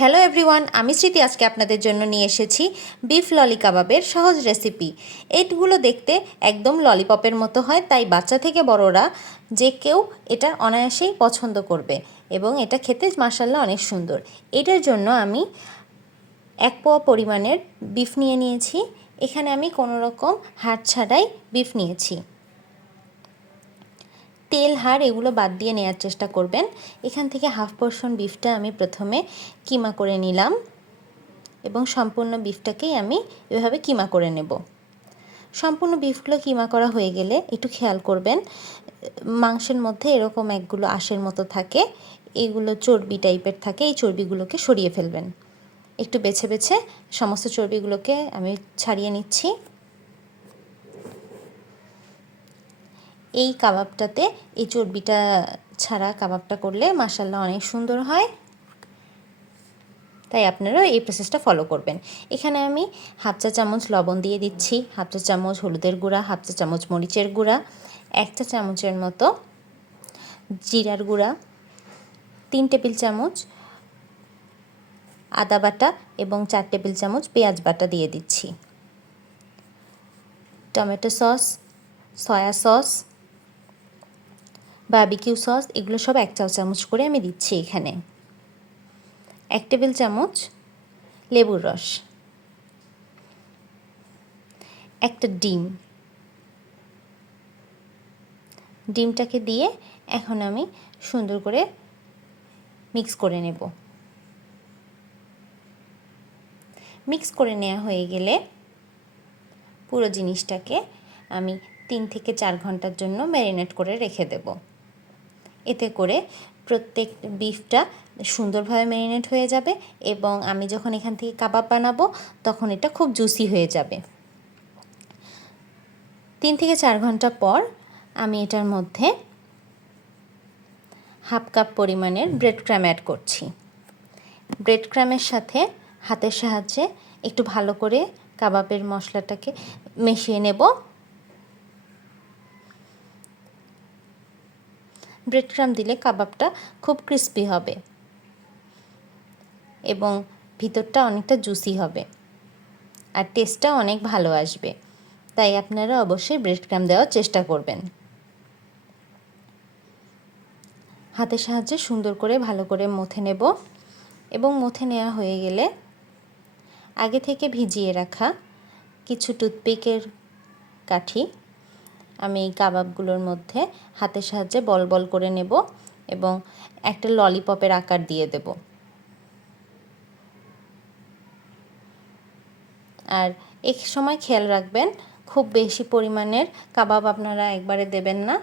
Hello everyone, আমি স্মৃতি আজকে আপনাদের জন্য নিয়ে এসেছি বিফ ললি কাবাবের সহজ রেসিপি। এইগুলো দেখতে একদম ললিপপের মতো হয়, তাই বাচ্চা থেকে বড়রা যে কেউ এটা অনায়াসেই পছন্দ করবে এবং এটা খেতে মাশাআল্লাহ অনেক সুন্দর। এটার জন্য আমি 1 পোয়া পরিমাণের বিফ নিয়ে নিয়েছি। এখানে আমি কোনো রকম হাড় ছাড়াই বিফ নিয়েছি। তেল হাড় এগুলো বাদ দিয়ে নেওয়ার চেষ্টা করবেন। এখান থেকে হাফ পোর্শন বিফটা আমি প্রথমে কিমা করে নিলাম এবং সম্পূর্ণ বিফটাকেই আমি এভাবে কিমা করে নেব। সম্পূর্ণ বিফগুলো কিমা করা হয়ে গেলে একটু খেয়াল করবেন, মাংসের মধ্যে এরকম একগুলো আঁশের মতো থাকে, এইগুলো চর্বি টাইপের থাকে, এই চর্বিগুলোকে সরিয়ে ফেলবেন। একটু বেছে বেছে সমস্ত চর্বিগুলোকে আমি ছাড়িয়ে নিচ্ছি। এই কাবাবটাতে এই চর্বিটা ছাড়া কাবাবটা করলে মাশাআল্লাহ অনেক সুন্দর হয়, তাই আপনারা এই প্রসেসটা ফলো করবেন। এখানে আমি হাফ চা চামচ লবণ দিয়ে দিচ্ছি, হাফ চা চামচ হলুদের গুঁড়া, হাফ চা চামচ মরিচের গুঁড়া, 1 চা চামচের মতো জিরার গুঁড়া, 3 টেবিল চামচ আদা বাটা এবং 4 টেবিল চামচ পেঁয়াজ বাটা দিয়ে দিচ্ছি। Tomato sauce, soya sauce, barbecue sauce এগুলো সব 1 চা চামচ করে আমি দিচ্ছি এখানে। 1 টেবিল চামচ লেবুর রস, একটা ডিমটাকে দিয়ে এখন আমি সুন্দর করে মিক্স করে নেব। মিক্স করে নেওয়া হয়ে গেলে পুরো জিনিসটাকে আমি 3 থেকে 4 ঘন্টার জন্য ম্যারিনেট করে রেখে দেব। এতে করে প্রত্যেক বিফটা সুন্দরভাবে ম্যারিনেট হয়ে যাবে এবং আমি যখন এখান থেকে কাবাব বানাবো তখন এটা খুব জুসি হয়ে যাবে। 3 থেকে 4 ঘন্টা পর আমি এটার মধ্যে হাফ কাপ পরিমাণের ব্রেড ক্রাম অ্যাড করছি। ব্রেড ক্রামের সাথে হাতের সাহায্যে একটু ভালো করে কাবাবের মশলাটাকে মিশিয়ে নেব। ব্রেড ক্রাম দিলে কাবাবটা খুব ক্রিস্পি হবে এবং ভিতরটা অনেকটা জুসি হবে আর টেস্টটা অনেক ভালো আসবে, তাই আপনারা অবশ্যই ব্রেড ক্রাম দেওয়ার চেষ্টা করবেন। হাতের সাহায্যে সুন্দর করে ভালো করে মথে নেব এবং মথে নেওয়া হয়ে গেলে আগে থেকে ভিজিয়ে রাখা কিছু টুথপিকের কাঠি আমি এই কাবাবগুলোর মধ্যে হাতের সাহায্যে বল বল করে নেব এবং একটা ললিপপের আকার দিয়ে দেব। আর এক সময় খেয়াল রাখবেন, খুব বেশি পরিমাণের কাবাব আপনারা একবারে দেবেন না,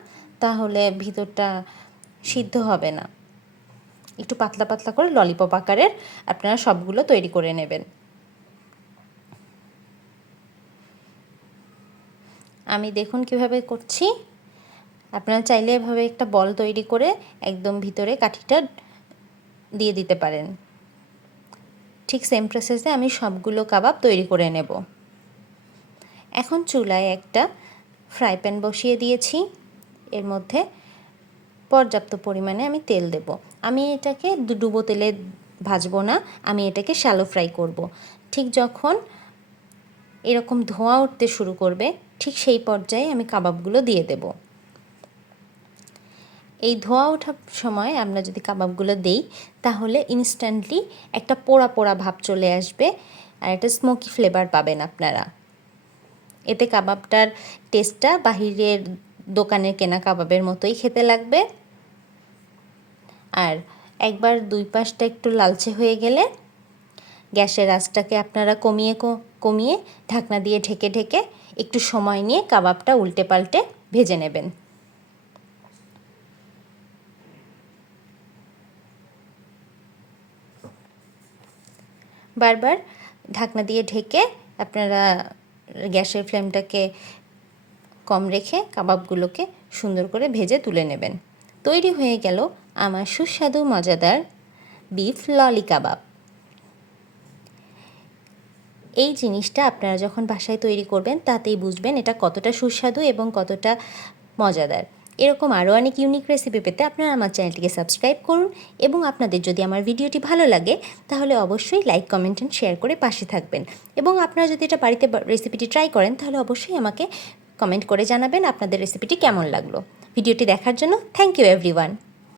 তাহলে ভিতরটা সিদ্ধ হবে না। একটু পাতলা পাতলা করে ললিপপ আকারের আপনারা সবগুলো তৈরি করে নেবেন। আমি দেখুন কিভাবে করছি। আপনারা চাইলে এভাবে একটা বল তৈরি করে একদম ভিতরে কাঠিটা দিয়ে দিতে পারেন। ঠিক সেম প্রসেসে আমি সবগুলো কাবাব তৈরি করে নেব। এখন চুলায় একটা ফ্রাই প্যান বসিয়ে দিয়েছি, এর মধ্যে পর্যাপ্ত পরিমাণে আমি তেল দেব। আমি এটাকে ডুবো তেলে ভাজবো না, আমি এটাকে শ্যালো ফ্রাই করব। ঠিক যখন এরকম ধোঁয়া উঠতে শুরু করবে ঠিক সেই পর্যায়ে আমি কাবাবগুলো দিয়ে দেব। এই ধোঁয়া ওঠার সময় আমরা যদি কাবাবগুলো দেই তাহলে ইনস্ট্যান্টলি একটা পোড়া পোড়া ভাব চলে আসবে আর একটা স্মোকি ফ্লেভার পাবেন আপনারা। এতে কাবাবটার টেস্টটা বাহিরের দোকানের কেনা কাবাবের মতোই খেতে লাগবে। আর একবার দুই পাশটা একটু লালচে হয়ে গেলে গ্যাসের আঁচটাকে আপনারা কমিয়ে ঢাকনা দিয়ে ঢেকে ঢেকে একটু সময় নিয়ে কাবাবটা উল্টে পাল্টে ভেজে নেবেন। বারবার ঢাকনা দিয়ে ঢেকে আপনারা গ্যাসের ফ্লেমটাকে কম রেখে কাবাবগুলোকে সুন্দর করে ভেজে তুলে নেবেন। তৈরি হয়ে গেল আমার সুস্বাদু মজাদার বিফ ললি কাবাব। এই জিনিসটা আপনারা যখন বাসায় তৈরি করবেন তাতেই বুঝবেন এটা কতটা সুস্বাদু এবং কতটা মজাদার। এরকম আরও অনেক ইউনিক রেসিপি পেতে আপনারা আমার চ্যানেলটিকে সাবস্ক্রাইব করুন এবং আপনাদের যদি আমার ভিডিওটি ভালো লাগে তাহলে অবশ্যই লাইক কমেন্ট অ্যান্ড শেয়ার করে পাশে থাকবেন এবং আপনারা যদি এটা বাড়িতে রেসিপিটি ট্রাই করেন তাহলে অবশ্যই আমাকে কমেন্ট করে জানাবেন আপনাদের রেসিপিটি কেমন লাগলো। ভিডিওটি দেখার জন্য থ্যাংক ইউ এভরিওয়ান।